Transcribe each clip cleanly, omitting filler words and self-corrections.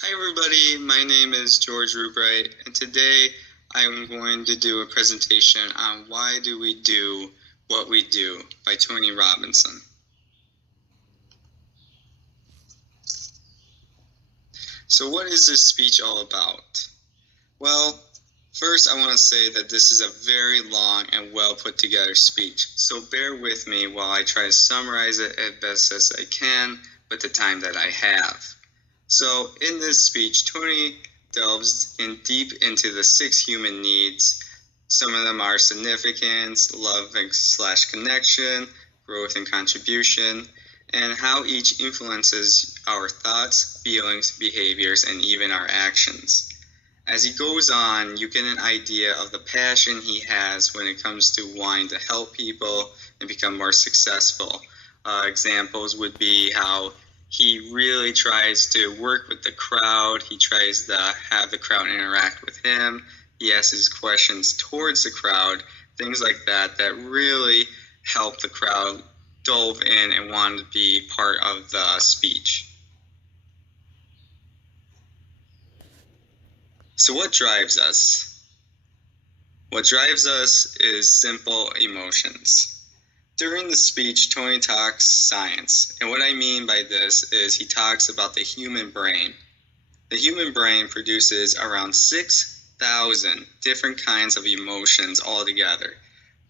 Hi everybody, my name is George Rubright, and today I'm going to do a presentation on Why Do We Do What We Do by Tony Robinson. So what is this speech all about? Well, first I want to say that this is a very long and well put together speech, so bear with me while I try to summarize it as best as I can with the time that I have. So in this speech, Tony delves in deep into the 6 human needs. Some of them are significance, love / connection, growth and contribution, and how each influences our thoughts, feelings, behaviors, and even our actions. As he goes on, you get an idea of the passion he has when it comes to wanting to help people and become more successful. Examples would be how he really tries to work with the crowd. He tries to have the crowd interact with him. He asks questions towards the crowd, things like that really help the crowd dove in and want to be part of the speech. So what drives us? What drives us is simple emotions. During the speech, Tony talks science, and what I mean by this is he talks about the human brain. The human brain produces around 6,000 different kinds of emotions altogether.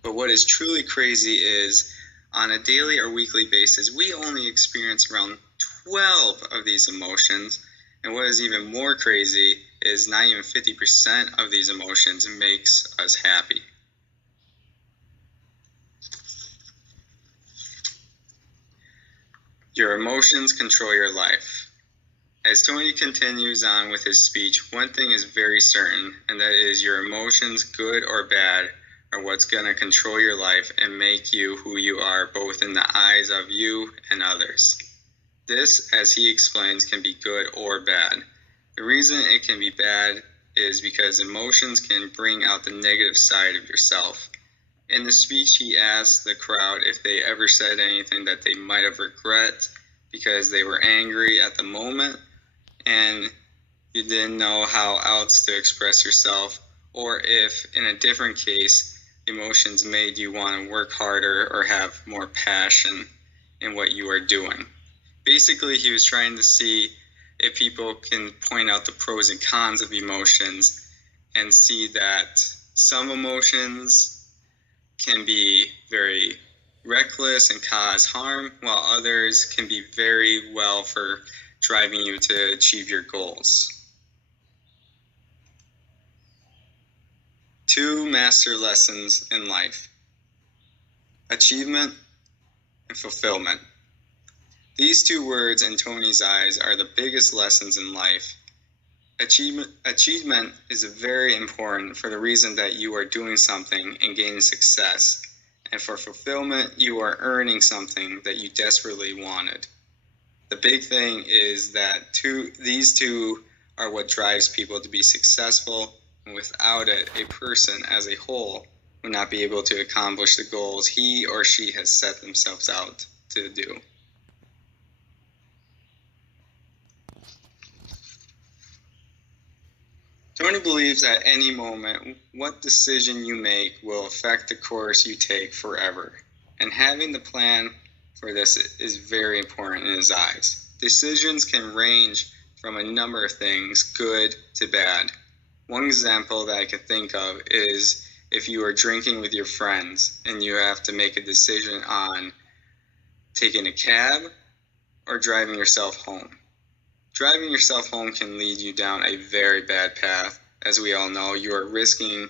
But what is truly crazy is on a daily or weekly basis, we only experience around 12 of these emotions. And what is even more crazy is not even 50% of these emotions makes us happy. Your emotions control your life. As Tony continues on with his speech, one thing is very certain, and that is your emotions, good or bad, are what's going to control your life and make you who you are, both in the eyes of you and others. This, as he explains, can be good or bad. The reason it can be bad is because emotions can bring out the negative side of yourself. In the speech, he asked the crowd if they ever said anything that they might have regret because they were angry at the moment and you didn't know how else to express yourself, or if in a different case, emotions made you want to work harder or have more passion in what you are doing. Basically, he was trying to see if people can point out the pros and cons of emotions and see that some emotions can be very reckless and cause harm, while others can be very well for driving you to achieve your goals. 2 master lessons in life: achievement and fulfillment. These 2 words in Tony's eyes are the biggest lessons in life. Achievement is very important for the reason that you are doing something and gaining success. And for fulfillment, you are earning something that you desperately wanted. The big thing is that these two are what drives people to be successful, and without it, a person as a whole would not be able to accomplish the goals he or she has set themselves out to do. Tony believes at any moment, what decision you make will affect the course you take forever. And having the plan for this is very important in his eyes. Decisions can range from a number of things, good to bad. One example that I can think of is if you are drinking with your friends and you have to make a decision on taking a cab or driving yourself home. Driving yourself home can lead you down a very bad path. As we all know, you are risking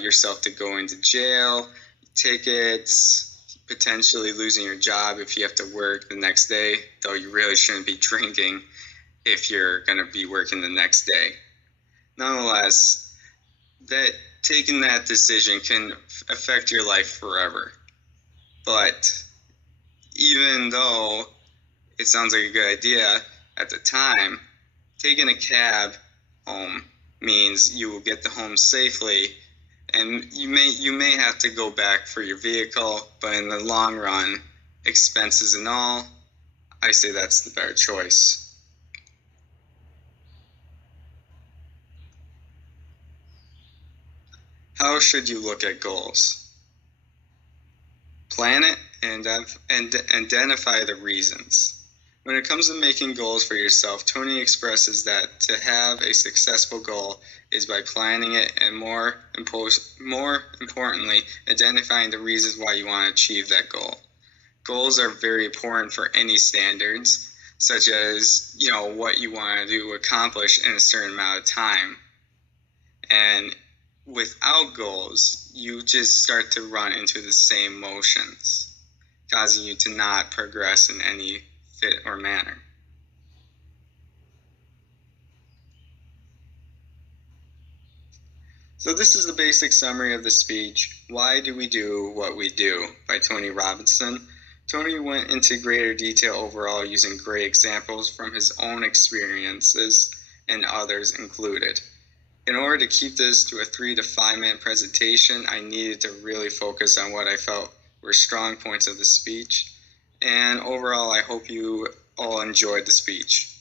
yourself to go into jail, tickets, potentially losing your job if you have to work the next day, though you really shouldn't be drinking if you're going to be working the next day. Nonetheless, taking that decision can affect your life forever. But even though it sounds like a good idea at the time, taking a cab home means you will get home safely, and you may have to go back for your vehicle, but in the long run, expenses and all, I say that's the better choice. How should you look at goals? Plan it and identify the reasons. When it comes to making goals for yourself, Tony expresses that to have a successful goal is by planning it and more importantly, identifying the reasons why you want to achieve that goal. Goals are very important for any standards, such as, what you want to accomplish in a certain amount of time. And without goals, you just start to run into the same motions, causing you to not progress in any fit or manner. So this is the basic summary of the speech, Why Do We Do What We Do, by Tony Robinson. Tony went into greater detail overall using great examples from his own experiences and others included. In order to keep this to a 3 to 5 minute presentation, I needed to really focus on what I felt were strong points of the speech. And overall, I hope you all enjoyed the speech.